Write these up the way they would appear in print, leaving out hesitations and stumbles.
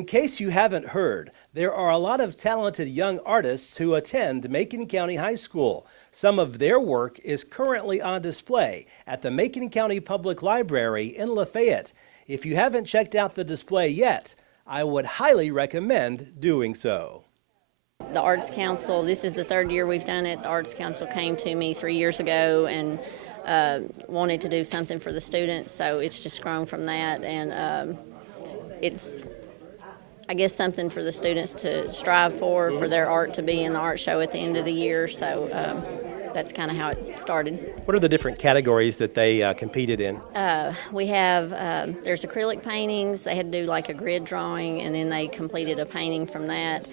In case you haven't heard, there are a lot of talented young artists who attend Macon County High School. Some of their work is currently on display at the Macon County Public Library in Lafayette. If you haven't checked out the display yet, I would highly recommend doing so. The Arts Council, this is the third year we've done it. The Arts Council came to me 3 years ago and wanted to do something for the students, so it's just grown from that, and it's, I guess, something for the students to strive for their art to be in the art show at the end of the year, so that's kind of how it started. What are the different categories that they competed in? We have, there's acrylic paintings. They had to do like a grid drawing, and then they completed a painting from that.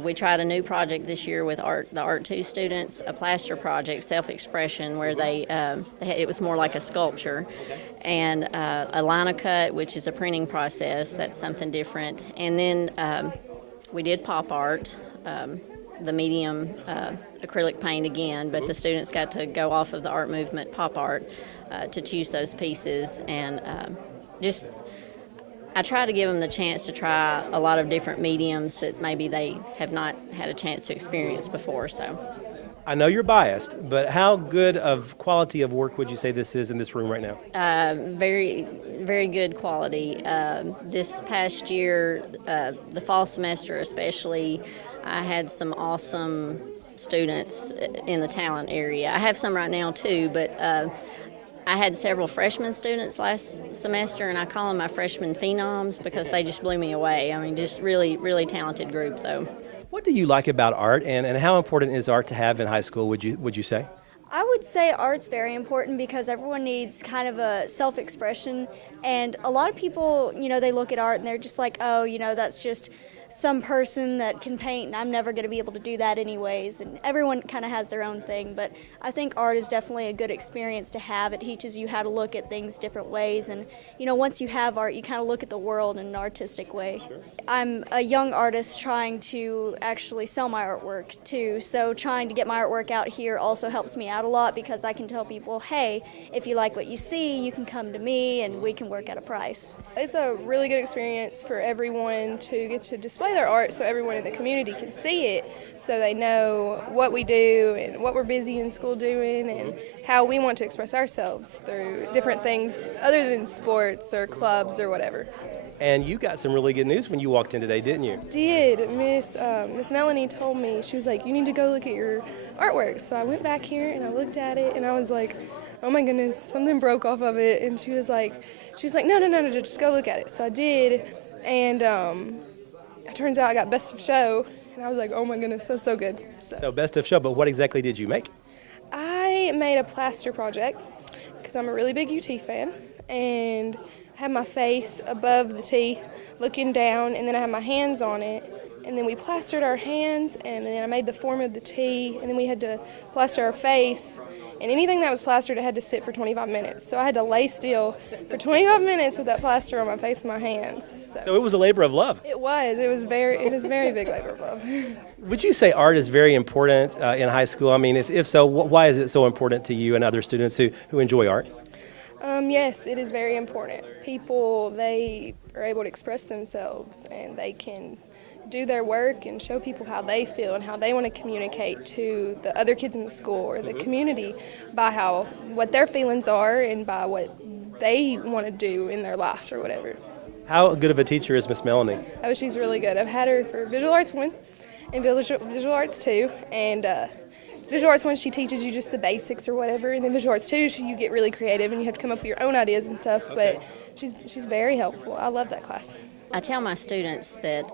We tried a new project this year with the Art 2 students, a plaster project, self-expression, where it was more like a sculpture, and a linocut, which is a printing process. That's something different. And then we did pop art, the medium acrylic paint again, but the students got to go off of the art movement pop art to choose those pieces, and I try to give them the chance to try a lot of different mediums that maybe they have not had a chance to experience before. So, I know you're biased, but how good of quality of work would you say this is in this room right now? Very, very good quality. This past year, the fall semester especially, I had some awesome students in the talent area. I have some right now too, but I had several freshman students last semester, and I call them my freshman phenoms because they just blew me away. I mean, just really, really talented group, though. What do you like about art, and how important is art to have in high school, would you say? I would say art's very important because everyone needs kind of a self-expression, and a lot of people, they look at art and they're just like, oh, that's just some person that can paint, and I'm never going to be able to do that anyways, and everyone kind of has their own thing, but I think art is definitely a good experience to have. It teaches you how to look at things different ways, and once you have art, you kind of look at the world in an artistic way. Sure. I'm a young artist trying to actually sell my artwork too, so trying to get my artwork out here also helps me out a lot because I can tell people, hey, if you like what you see, you can come to me and we can work at a price. It's a really good experience for everyone to get to display their art so everyone in the community can see it, so they know what we do and what we're busy in school doing and how we want to express ourselves through different things other than sports or clubs or whatever. And you got some really good news when you walked in today, didn't you? Did. Miss Melanie told me, she was like, you need to go look at your artwork. So I went back here and I looked at it and I was like, oh my goodness, something broke off of it. And she was like, no, just go look at it. So I did, and it turns out I got best of show, and I was like, oh my goodness, that's so good. So best of show, but what exactly did you make? I made a plaster project because I'm a really big UT fan, and I had my face above the T looking down, and then I had my hands on it, and then we plastered our hands, and then I made the form of the T, and then we had to plaster our face. And anything that was plastered, it had to sit for 25 minutes. So I had to lay still for 25 minutes with that plaster on my face and my hands. So it was a labor of love. It was. It was very big labor of love. Would you say art is very important in high school? I mean, if so, why is it so important to you and other students who enjoy art? Yes, it is very important. People, they are able to express themselves, and they can do their work and show people how they feel and how they want to communicate to the other kids in the school or the community by what their feelings are and by what they want to do in their life or whatever. How good of a teacher is Miss Melanie? Oh, she's really good. I've had her for Visual Arts 1 and Visual Arts 2, and Visual Arts 1, she teaches you just the basics or whatever, and then Visual Arts 2, you get really creative and you have to come up with your own ideas and stuff, but she's very helpful. I love that class. I tell my students that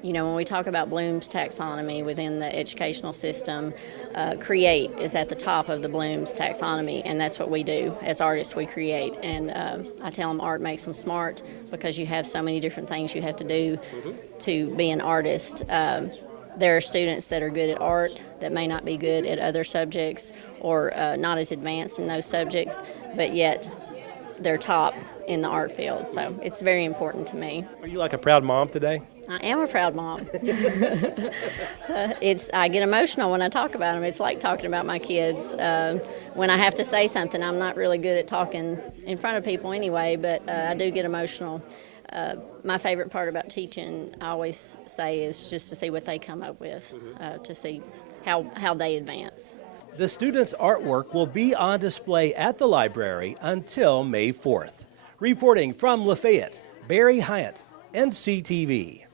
when we talk about Bloom's taxonomy within the educational system, create is at the top of the Bloom's taxonomy, and that's what we do. As artists, we create. And I tell them art makes them smart because you have so many different things you have to do to be an artist. There are students that are good at art that may not be good at other subjects or not as advanced in those subjects, but yet they're top in the art field. So it's very important to me. Are you like a proud mom today? I am a proud mom. I get emotional when I talk about them. It's like talking about my kids. When I have to say something, I'm not really good at talking in front of people anyway, but I do get emotional. My favorite part about teaching, I always say, is just to see what they come up with, to see how they advance. The students' artwork will be on display at the library until May 4th. Reporting from Lafayette, Barry Hyatt, NCTV.